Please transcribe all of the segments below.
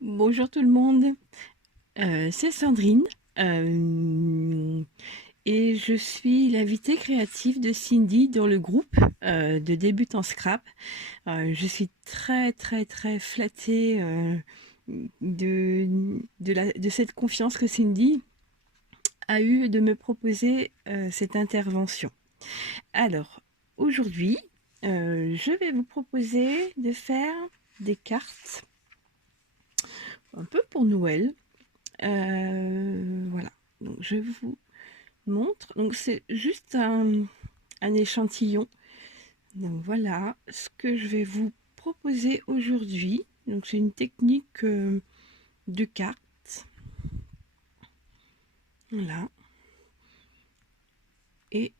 Bonjour tout le monde, c'est Sandrine euh, et je suis l'invitée créative de Cindy dans le groupe de débutants Scrap. Je suis très très très flattée de cette confiance que Cindy a eue de me proposer cette intervention. Alors aujourd'hui, je vais vous proposer de faire des cartes un peu pour Noël. Voilà, donc je vous montre. Donc c'est juste un échantillon. Donc voilà ce que je vais vous proposer aujourd'hui. Donc c'est une technique de cartes. Voilà. Et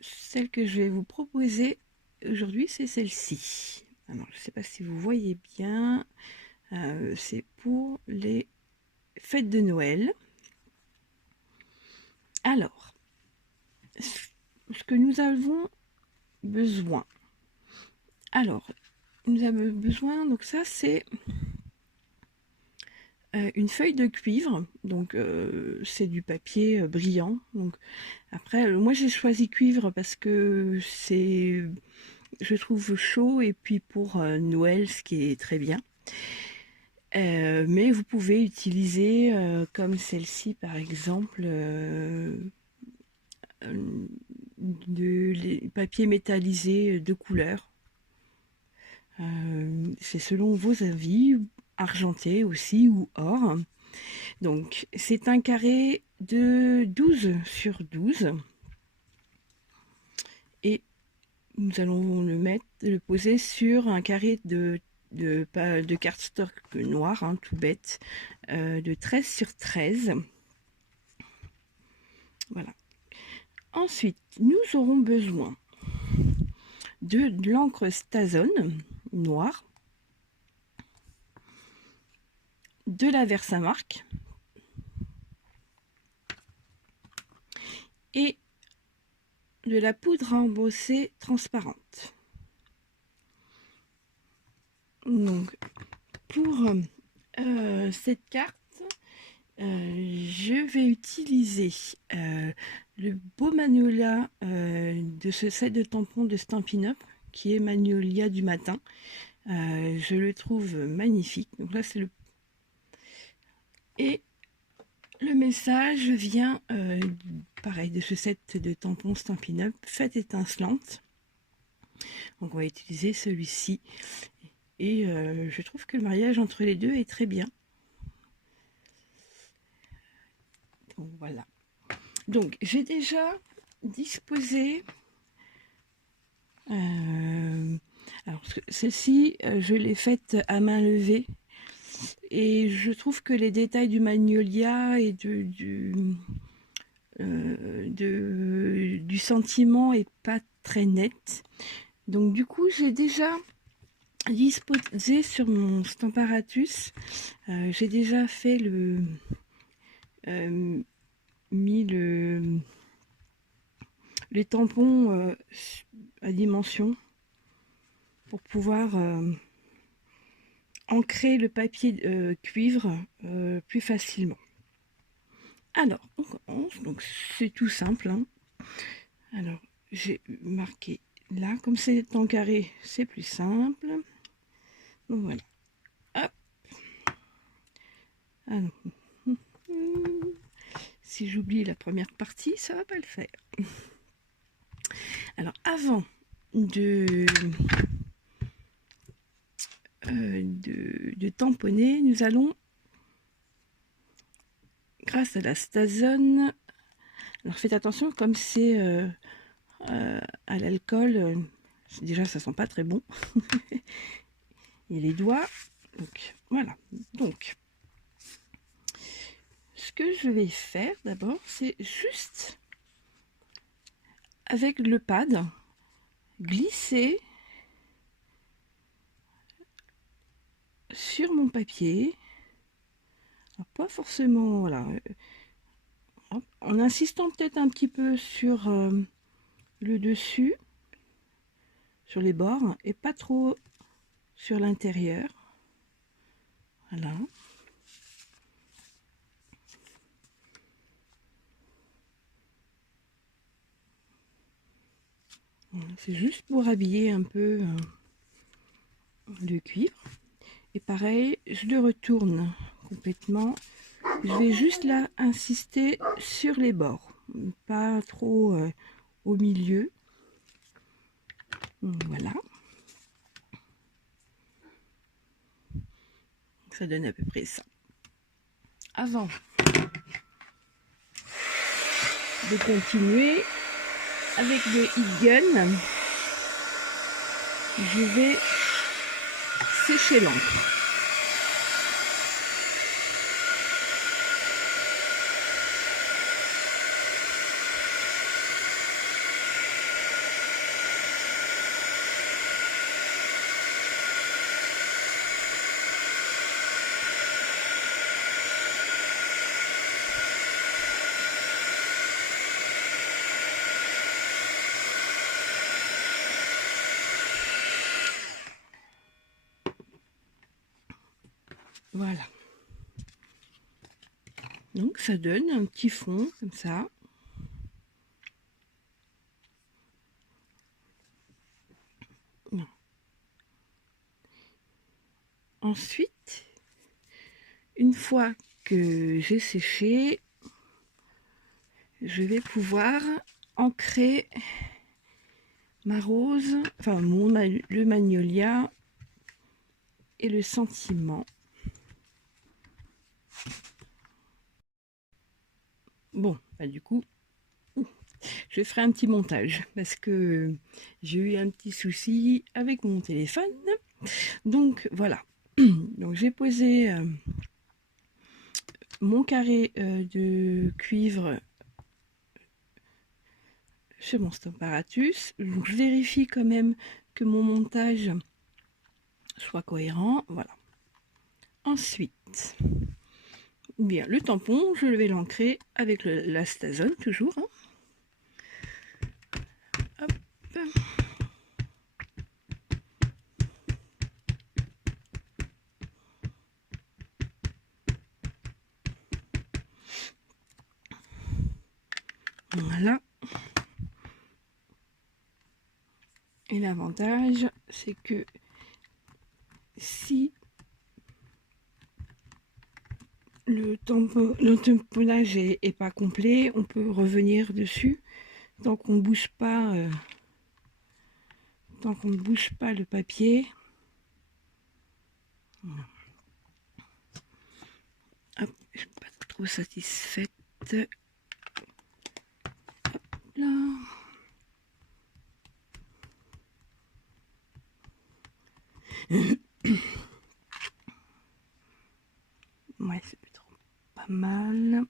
celle que je vais vous proposer aujourd'hui, c'est celle-ci. Alors je ne sais pas si vous voyez bien. C'est pour les fêtes de Noël. Alors, ce que nous avons besoin. Alors, nous avons besoin, donc ça c'est une feuille de cuivre, donc c'est du papier brillant. Donc après, moi j'ai choisi cuivre parce que c'est, je trouve chaud et puis pour Noël, ce qui est très bien. Mais vous pouvez utiliser comme celle-ci par exemple les papiers métallisés de couleur. C'est selon vos avis, argenté aussi ou or. Donc c'est un carré de 12 sur 12 et nous allons le poser sur un carré de cardstock noir, hein, tout bête, de 13 sur 13. Voilà. Ensuite, nous aurons besoin de l'encre Stazone noire, de la Versamark et de la poudre à embosser transparente. Donc, pour cette carte, je vais utiliser le beau Magnolia de ce set de tampons de Stampin' Up, qui est Magnolia du matin. Je le trouve magnifique. Donc là, c'est le... Et le message vient, pareil, de ce set de tampons Stampin' Up, fête étincelante. Donc on va utiliser celui-ci. Et je trouve que le mariage entre les deux est très bien. Donc voilà. Donc j'ai déjà disposé. Alors celle-ci, je l'ai faite à main levée. Et je trouve que les détails du magnolia et du sentiment est pas très net. Donc du coup, j'ai déjà disposé sur mon Stamparatus. J'ai déjà fait euh, mis les tampons à dimension pour pouvoir ancrer le papier cuivre plus facilement. Alors, on commence. Donc, c'est tout simple, hein. Alors, j'ai marqué là. Comme c'est en carré, c'est plus simple. Donc, voilà. Hop. Alors, si j'oublie la première partie, ça va pas le faire. Alors, avant de tamponner, nous allons, grâce à la Stazone, alors faites attention, comme c'est à l'alcool, déjà ça sent pas très bon. Et les doigts, donc voilà. Donc, ce que je vais faire d'abord, c'est juste avec le pad glisser sur mon papier. Alors, pas forcément, voilà, en insistant peut-être un petit peu sur le dessus, sur les bords, et pas trop sur l'intérieur. Voilà. C'est juste pour habiller un peu le cuivre. Et pareil, je le retourne complètement. Je vais juste là insister sur les bords, pas trop au milieu. Voilà. Ça donne à peu près ça. Avant de continuer avec le heat gun, je vais sécher l'encre. Voilà. Donc ça donne un petit fond comme ça. Non. Ensuite, une fois que j'ai séché, je vais pouvoir ancrer ma rose, enfin le magnolia et le sentiment. Bon, bah du coup, je ferai un petit montage parce que j'ai eu un petit souci avec mon téléphone. Donc voilà. Donc j'ai posé mon carré de cuivre sur mon Stamparatus. Donc je vérifie quand même que mon montage soit cohérent. Voilà. Ensuite, bien le tampon, je vais l'ancrer avec la Stazone toujours. Hein. Hop. Voilà. Et l'avantage, c'est que si le tamponnage est pas complet, on peut revenir dessus tant qu'on ne bouge pas, le papier. Voilà. Hop, je suis pas trop satisfaite. Hop là. Ouais, c'est plutôt pas mal.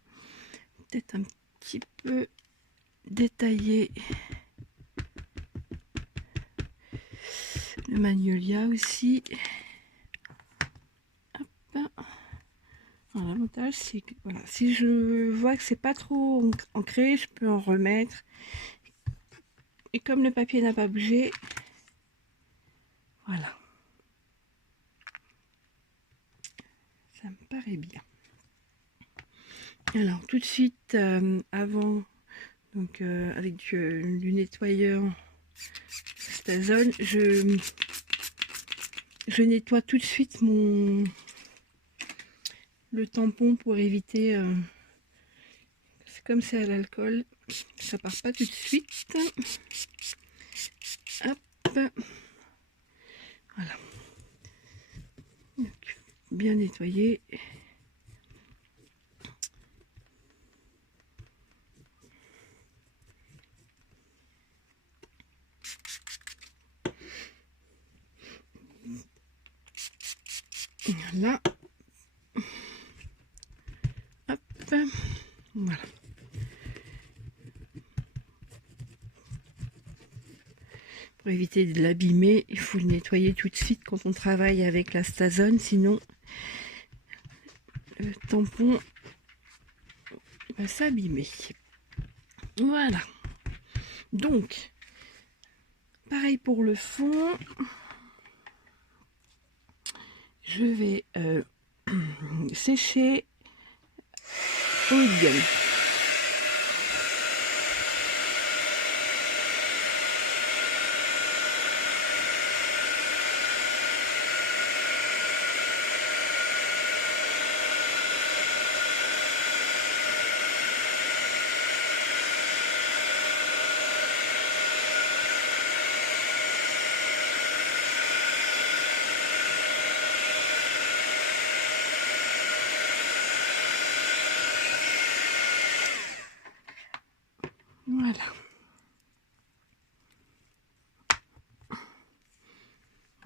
Peut-être un petit peu détailler le magnolia aussi. Hop. L'avantage, c'est que voilà, si je vois que c'est pas trop ancré, je peux en remettre. Et comme le papier n'a pas bougé, voilà. Ça me paraît bien. Alors tout de suite, avant, donc avec du nettoyeur Stazone, je nettoie tout de suite le tampon pour éviter, c'est comme c'est à l'alcool, ça part pas tout de suite. Hop, voilà. Donc, bien nettoyer. Voilà. Hop. Voilà. Pour éviter de l'abîmer, il faut le nettoyer tout de suite quand on travaille avec la Stazone, sinon le tampon va s'abîmer. Voilà. Donc, pareil pour le fond. Je vais sécher au gun.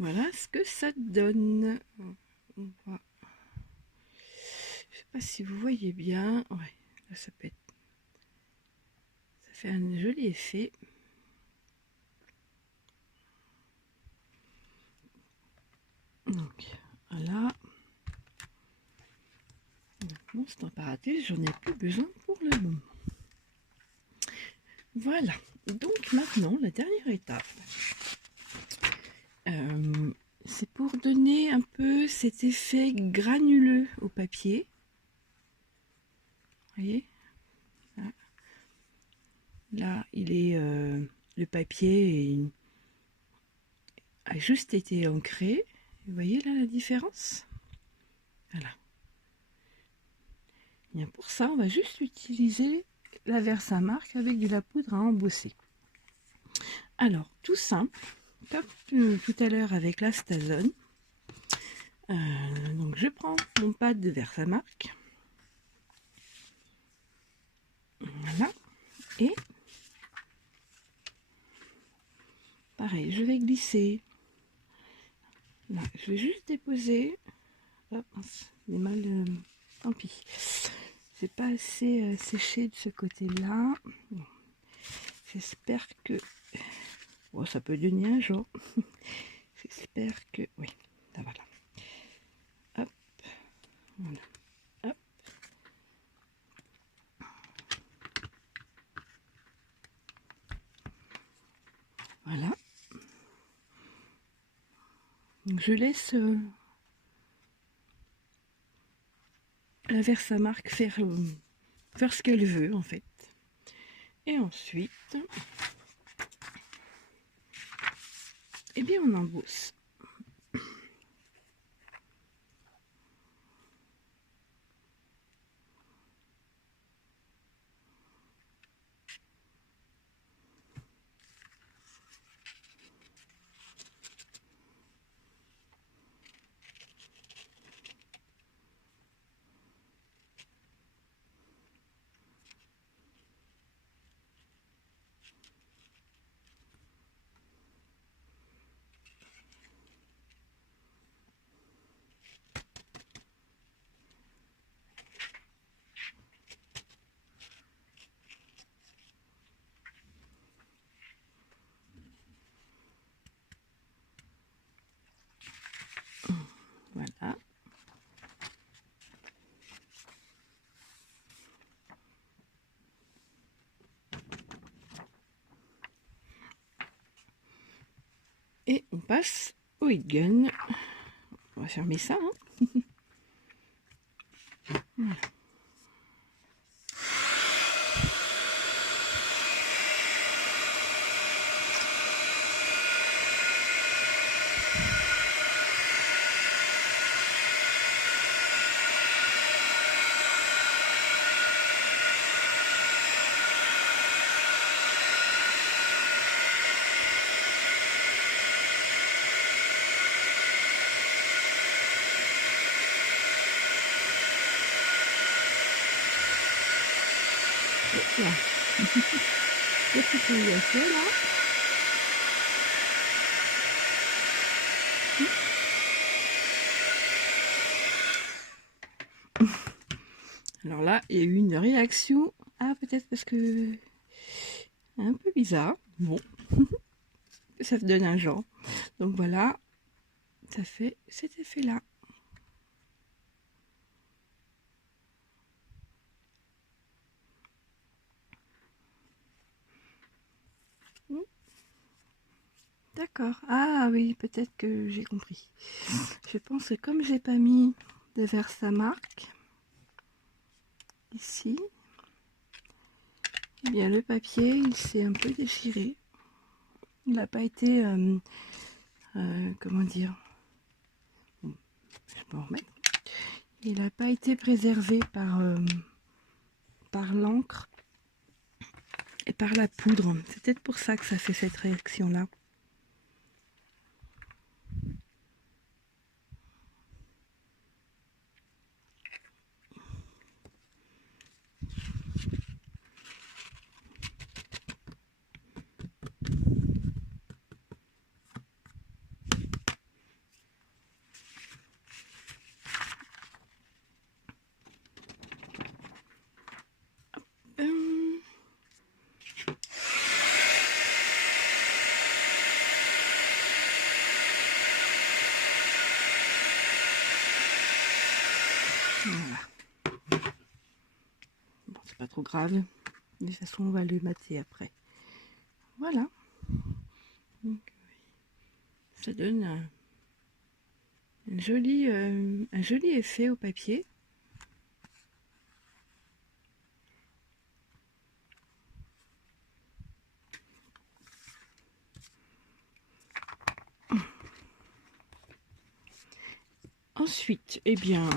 Voilà ce que ça donne. On va... Je sais pas si vous voyez bien. Ouais, là ça peut être... Ça fait un joli effet. Donc voilà. Mon stamparatrice, j'en ai plus besoin pour le moment. Voilà. Donc maintenant, la dernière étape. C'est pour donner un peu cet effet granuleux au papier. Vous voyez? Là, il est le papier a juste été ancré. Vous voyez là la différence? Voilà. Bien pour ça, on va juste utiliser la Versamark avec de la poudre à embosser. Alors, tout simple, comme tout à l'heure avec la Stazone. Donc, je prends mon pad de Versamark. Voilà. Et pareil, je vais glisser. Là, je vais juste déposer. Hop, c'est mal. Tant pis. C'est pas assez séché de ce côté-là. Bon. J'espère que... Bon, ça peut donner un jour. J'espère que... Oui, là voilà. Hop. Voilà. Hop. Voilà. Donc, je laisse la Versamark faire ce qu'elle veut, en fait. Et ensuite... Eh bien, on embosse. Voilà. Et on passe au heat gun. On va fermer ça. Hein. Voilà. Là. Qu'est-ce que tu as fait là? Alors là, il y a eu une réaction. Ah, peut-être parce que... Un peu bizarre. Bon. Ça donne un genre. Donc voilà. Ça fait cet effet-là. D'accord. Ah oui, peut-être que j'ai compris. Je pense que comme j'ai pas mis de Versamark ici, eh bien le papier il s'est un peu déchiré. Il n'a pas été, comment dire, bon, je peux en remettre. Il n'a pas été préservé par l'encre et par la poudre. C'est peut-être pour ça que ça fait cette réaction-là. Voilà. Bon, c'est pas trop grave. De toute façon, on va le mater après. Voilà. Donc, ça donne un joli effet au papier. Ensuite, eh bien,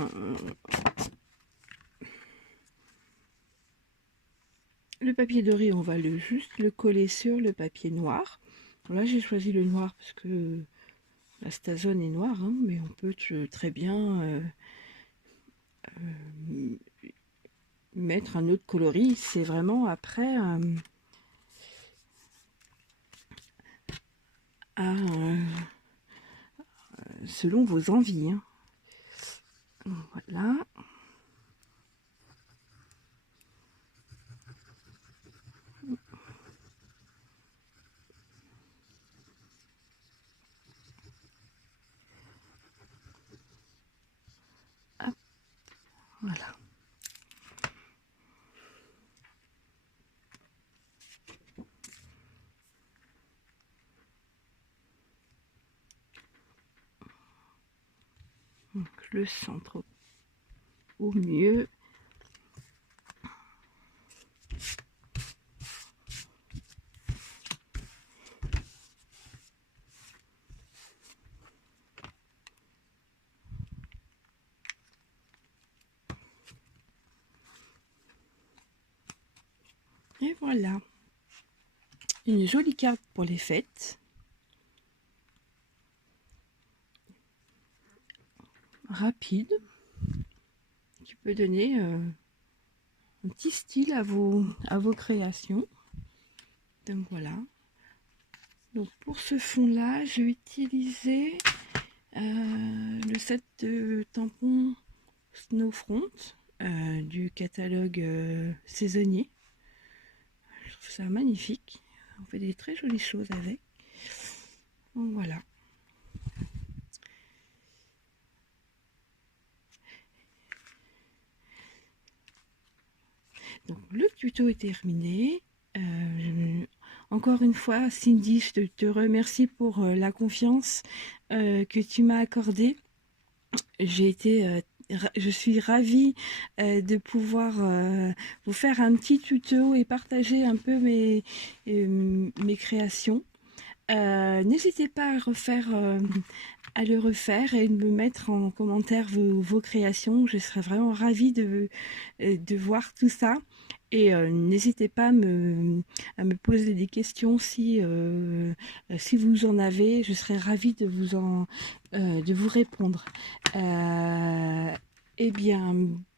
le papier doré, on va juste le coller sur le papier noir. Là, j'ai choisi le noir parce que la Stazone est noire, hein, mais on peut très bien mettre un autre coloris. C'est vraiment après selon vos envies. Hein. Voilà. Hop. Voilà. Donc, le centre au mieux. Et voilà. Une jolie carte pour les fêtes. Rapide. Qui peut donner un petit style à vos créations. Donc voilà. Donc pour ce fond là, je vais utiliser le set de tampons Snowfront du catalogue saisonnier. Je trouve ça magnifique. On fait des très jolies choses avec. Donc voilà. Donc le tuto est terminé. Encore une fois, Cindy, je te remercie pour la confiance que tu m'as accordée. Je suis ravie de pouvoir vous faire un petit tuto et partager un peu mes créations. N'hésitez pas à le refaire et de me mettre en commentaire vos créations. Je serais vraiment ravie de voir tout ça. Et n'hésitez pas à me poser des questions si vous en avez. Je serais ravie de vous répondre. Eh bien,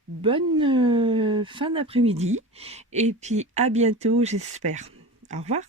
bonne fin d'après-midi et puis à bientôt, j'espère. Au revoir.